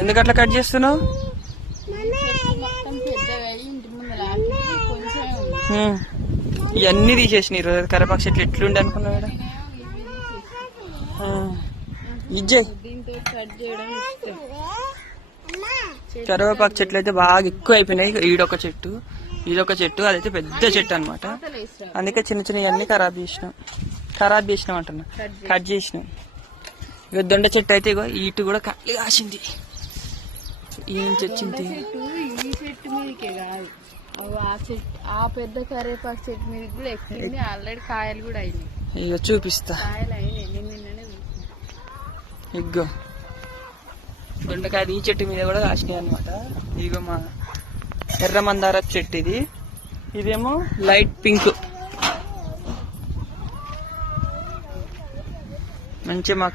ఎందుకు అట్లా కట్ చేస్తున్నావు? ఇవన్నీ తీసేసిన ఈరోజు. కరివేపాకు చెట్లు ఎట్లుండి అనుకున్నావు? ఇజ్జే కరివేపాకు చెట్లు అయితే బాగా ఎక్కువ అయిపోయినాయి. ఈడొక చెట్టు, ఇదొక చెట్టు, అదైతే పెద్ద చెట్టు అనమాట. అందుకే చిన్న చిన్న అన్ని ఖరాబ్ చేసినాం అంటున్నా, కట్ చేసినాం. ఇక దొండ చెట్టు అయితే ఇగో ఇటు కూడా కాలి కాసింది. ఏం చచ్చింది ఈ చెట్టు మీదకే కాదు, ఆ పెద్ద కరివేపాకు చెట్టు మీద కూడా ఎక్కింది. ఆల్రెడీ కాయలు కూడా అయినాయి. ఇక చూపిస్తా. కాయలు అయినాయి, నిన్ననే ఇగ్గో దొండకాయ ఈ చెట్టు మీద కూడా కాసినాయి అనమాట. ఇదిగో మా ఎర్ర మందార చెట్టు ఇది. ఇదేమో లైట్ పింక్. మంచిగా